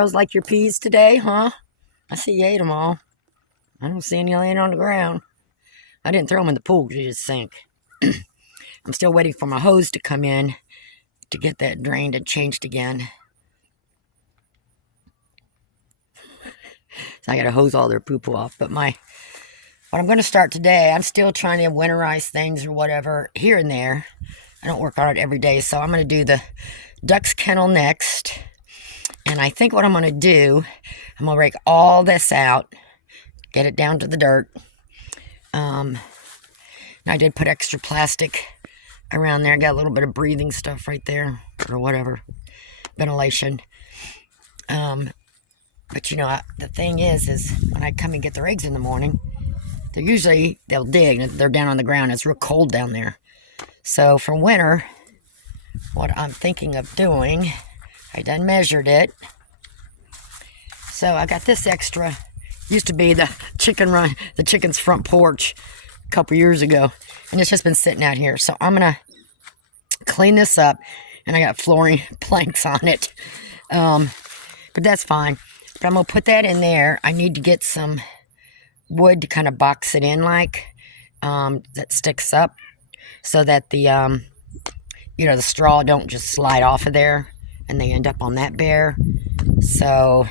squirrels like your peas today, huh? I see you ate them all. I don't see any laying on the ground. I didn't throw them in the pool because you just sink. I'm still waiting for my hose to come in to get that drained and changed again. So I got to hose all their poo-poo off. But what I'm going to start today, I'm still trying to winterize things or whatever here and there. I don't work on it every day, so I'm going to do the duck's kennel next. And I think what I'm going to do, I'm going to rake all this out, get it down to the dirt. Now I did put extra plastic around there. I got a little bit of breathing stuff right there, or whatever, ventilation. But you know, the thing is when I come and get their eggs in the morning, they'll dig, and they're down on the ground. It's real cold down there. So for winter, what I'm thinking of doing, I done measured it. So I got this extra. Used to be the chicken's front porch a couple years ago, and it's just been sitting out here. So I'm gonna clean this up, and I got flooring planks on it, but that's fine. But I'm gonna put that in there. I need to get some wood to kind of box it in, like that sticks up, so that the the straw don't just slide off of there and they end up on that bear. So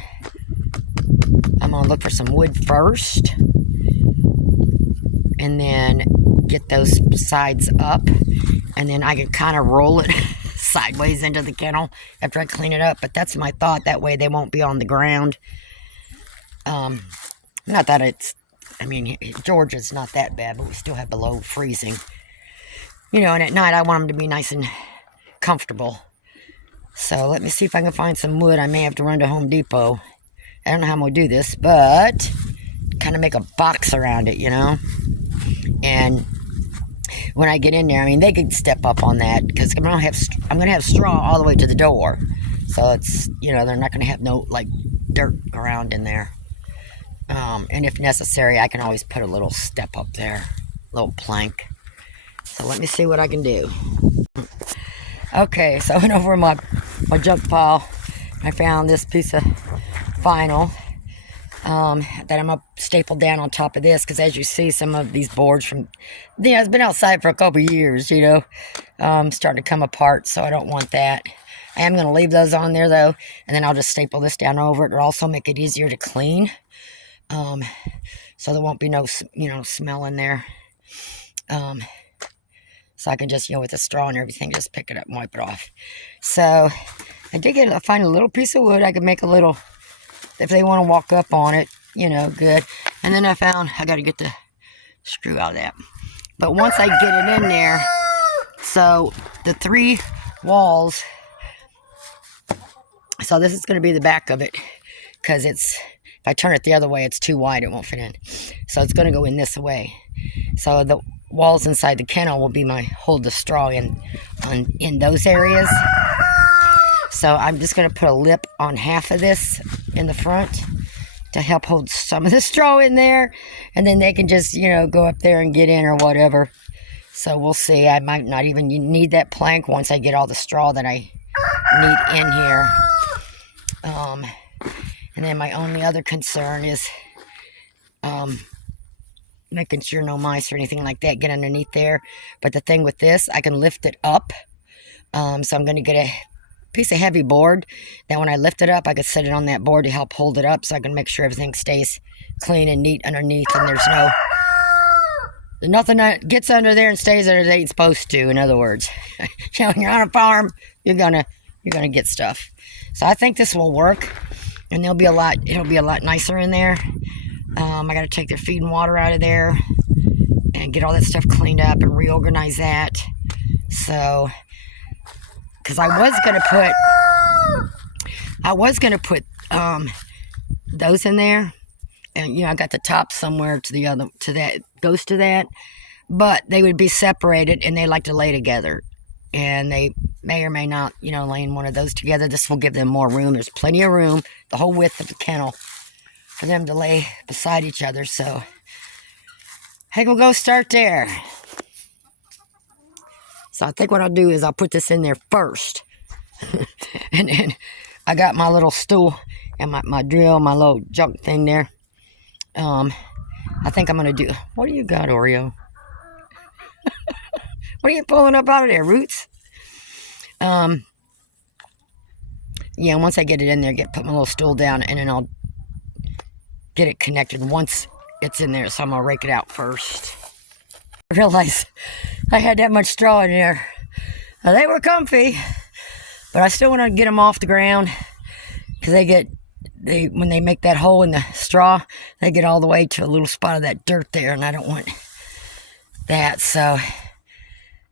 I'm gonna look for some wood first, and then get those sides up, and then I can kind of roll it sideways into the kennel after I clean it up. But that's my thought. That way they won't be on the ground. Not that Georgia's not that bad, but we still have below freezing. And at night I want them to be nice and comfortable. So let me see if I can find some wood. I may have to run to Home Depot. I don't know how I'm going to do this, but kind of make a box around it, And when I get in there, they could step up on that, because I'm going to have straw all the way to the door. So it's, they're not going to have no, dirt around in there. And if necessary, I can always put a little step up there, a little plank. So let me see what I can do. Okay, so I went over my junk pile. I found this piece of vinyl that I'm going to staple down on top of this, because as you see, some of these boards from, it's been outside for a couple of years, starting to come apart, so I don't want that. I am going to leave those on there, though, and then I'll just staple this down over it. It'll also make it easier to clean, so there won't be no, smell in there. So I can just, with the straw and everything, just pick it up and wipe it off. So I did find a little piece of wood. I could make a little, if they want to walk up on it, good. And then I found, I got to get the screw out of that. But once I get it in there, so the 3 walls, so this is going to be the back of it, because if I turn it the other way, it's too wide, it won't fit in. So it's going to go in this way. So the walls inside the kennel will be hold the straw in those areas. So I'm just going to put a lip on half of this in the front to help hold some of the straw in there, and then they can just go up there and get in or whatever. So we'll see. I might not even need that plank once I get all the straw that I need in here. And then my only other concern is making sure no mice or anything like that get underneath there. But the thing with this, I can lift it up. So I'm going to get a piece of heavy board that when I lift it up, I can set it on that board to help hold it up, so I can make sure everything stays clean and neat underneath, and there's nothing that gets under there and stays there that ain't supposed to. In other words, when you're on a farm, you're gonna get stuff. So I think this will work, and it'll be a lot nicer in there. I got to take their feed and water out of there and get all that stuff cleaned up and reorganize that. So, because I was gonna put those in there, and I got the top somewhere goes to that, but they would be separated, and they like to lay together, and they may or may not, laying one of those together. This will give them more room. There's plenty of room, the whole width of the kennel, for them to lay beside each other. So I think we'll go start there. So I think what I'll do is I'll put this in there first. And then I got my little stool and my drill, my little junk thing there. I think I'm gonna do. What do you got, Oreo? What are you pulling up out of there, Roots? Yeah, once I get it in there, put my little stool down, and then I'll get it connected once it's in there. So I'm gonna rake it out first. I realized I had that much straw in there. Now, they were comfy, but I still want to get them off the ground because when they make that hole in the straw, they get all the way to a little spot of that dirt there, and I don't want that. So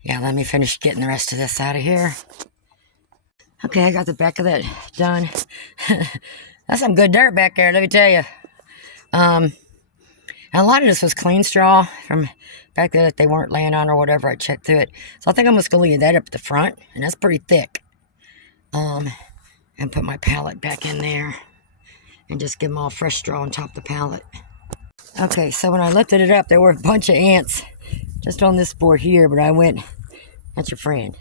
yeah, let me finish getting the rest of this out of here. Okay, I got the back of that done. That's some good dirt back there, let me tell you. And a lot of this was clean straw from back there that they weren't laying on or whatever. I checked through it. So I think I'm just going to leave that up at the front, and that's pretty thick. And put my pallet back in there and just give them all fresh straw on top of the pallet. Okay, so when I lifted it up, there were a bunch of ants just on this board here, but I went, that's your friend,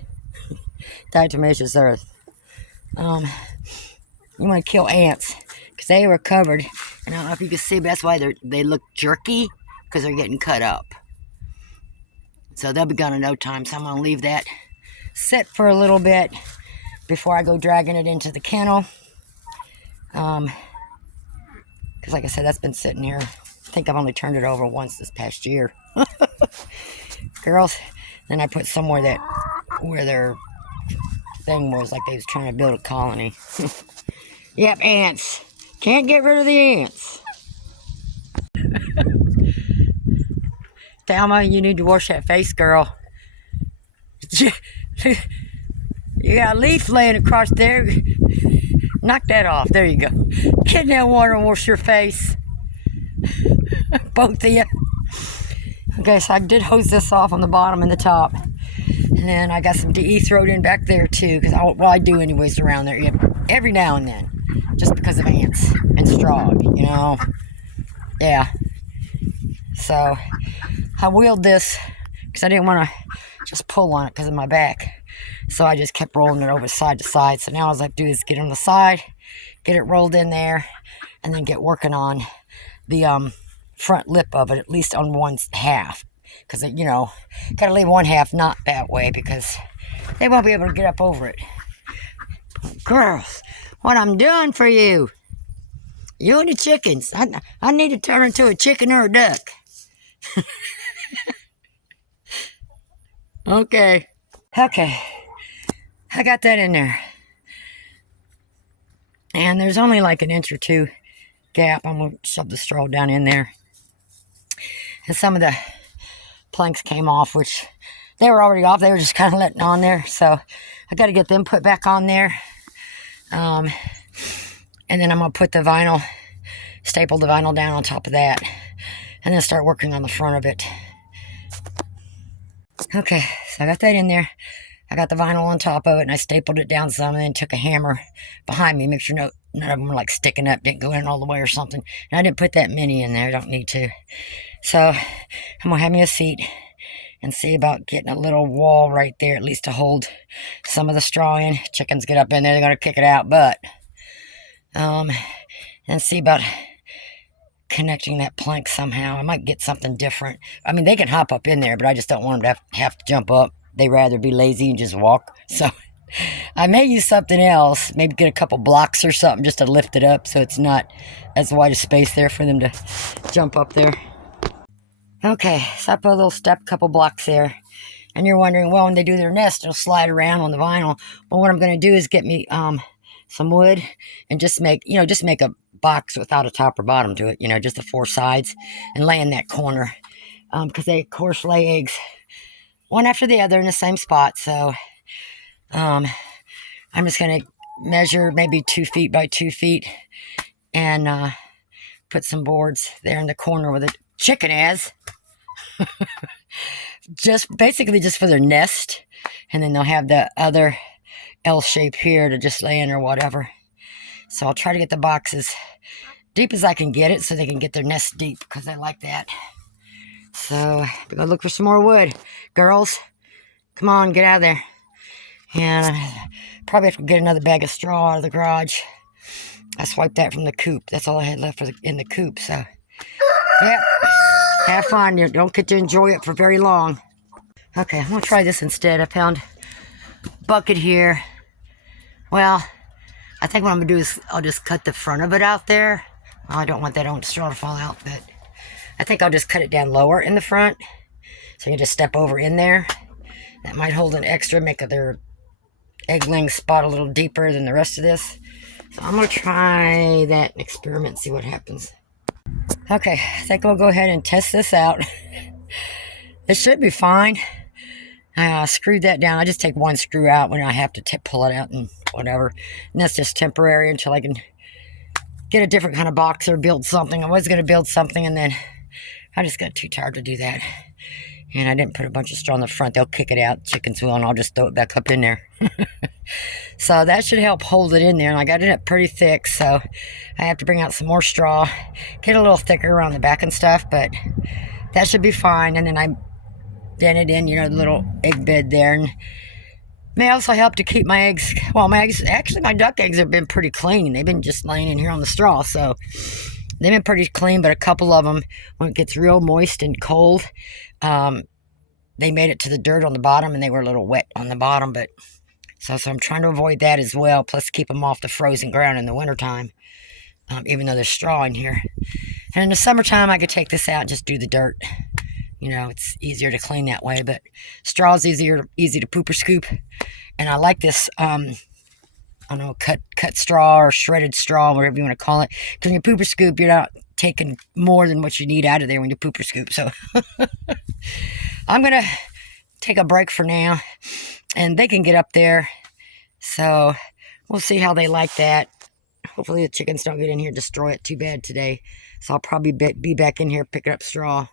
diatomaceous earth. You want to kill ants because they were covered, and I don't know if you can see, but that's why they look jerky, because they're getting cut up. So they'll be gone in no time, so I'm going to leave that sit for a little bit before I go dragging it into the kennel. Because like I said, that's been sitting here. I think I've only turned it over once this past year. Girls. Then I put somewhere where their thing was, like they was trying to build a colony. Yep, ants. Can't get rid of the ants. Thelma, you need to wash that face, girl. You got a leaf laying across there. Knock that off. There you go. Get in that water and wash your face. Both of you. Okay, so I did hose this off on the bottom and the top. And then I got some DE thrown in back there too, because I do anyways around there every now and then, just because of ants and straw, you know. Yeah. So I wheeled this because I didn't want to just pull on it because of my back. So I just kept rolling it over side to side. So now all I have to do is get on the side, get it rolled in there, and then get working on the front lip of it, at least on one half. Because, you know, got to leave one half not that way because they won't be able to get up over it. Girls, what I'm doing for you. You and the chickens. I need to turn into a chicken or a duck. Okay. I got that in there. And there's only like an inch or two gap. I'm going to shove the straw down in there. And some of the planks came off, which they were already off. They were just kind of letting on there. So I got to get them put back on there. And then I'm going to put the vinyl, staple the vinyl down on top of that. And then start working on the front of it. Okay, so I got that in there. I got the vinyl on top of it, and I stapled it down some, and then took a hammer behind me, make sure none of them were like sticking up, didn't go in all the way or something. And I didn't put that many in there, I don't need to. So I'm gonna have me a seat and see about getting a little wall right there, at least to hold some of the straw in. Chickens get up in there, they're gonna kick it out, but and see about connecting that plank somehow. I might get something different. I mean, they can hop up in there, but I just don't want them to have to jump up. They rather be lazy and just walk. So I may use something else. Maybe get a couple blocks or something just to lift it up so it's not as wide a space there for them to jump up there. Okay, so I put a little step, couple blocks there. And you're wondering, well, when they do their nest, it'll slide around on the vinyl. Well, what I'm going to do is get me some wood and just make a box without a top or bottom to it, just the four sides, and lay in that corner because they, of course, lay eggs one after the other in the same spot. So I'm just going to measure maybe 2 feet by 2 feet and put some boards there in the corner where the chicken is. Basically just for their nest, and then they'll have the other L shape here to just lay in or whatever. So I'll try to get the boxes deep as I can get it so they can get their nest deep, because I like that. So we're gonna look for some more wood. Girls, come on, get out of there. And probably have to get another bag of straw out of the garage. I swiped that from the coop. That's all I had left in the coop. So, yep. Have fun. You don't get to enjoy it for very long. Okay, I'm going to try this instead. I found a bucket here. Well, I think what I'm going to do is I'll just cut the front of it out there. Oh, I don't want that old straw to fall out, but I think I'll just cut it down lower in the front. So you can just step over in there. That might hold an extra, make their egg laying spot a little deeper than the rest of this. So I'm going to try that and experiment, see what happens. Okay, I think we'll go ahead and test this out. It should be fine. I screwed that down. I just take one screw out when I have to pull it out and whatever. And that's just temporary until I can get a different kind of box or build something. I was going to build something and then I just got too tired to do that. And I didn't put a bunch of straw in the front. They'll kick it out, chickens will, and I'll just throw it back up in there. So that should help hold it in there. And I got it up pretty thick, so I have to bring out some more straw. Get a little thicker around the back and stuff, but that should be fine. And then I dented in, the little egg bed there. And may also help to keep my eggs, well, actually my duck eggs have been pretty clean. They've been just laying in here on the straw, so they've been pretty clean, but a couple of them, when it gets real moist and cold, they made it to the dirt on the bottom, and they were a little wet on the bottom, but so I'm trying to avoid that as well, plus keep them off the frozen ground in the wintertime, even though there's straw in here. And in the summertime, I could take this out and just do the dirt. It's easier to clean that way, but straw is easy to poop or scoop. And I like this, I don't know, cut straw or shredded straw, whatever you want to call it. Because when you poop or scoop, you're not taking more than what you need out of there when you poop or scoop. So I'm going to take a break for now, and they can get up there. So we'll see how they like that. Hopefully the chickens don't get in here and destroy it too bad today. So I'll probably be back in here picking up straw.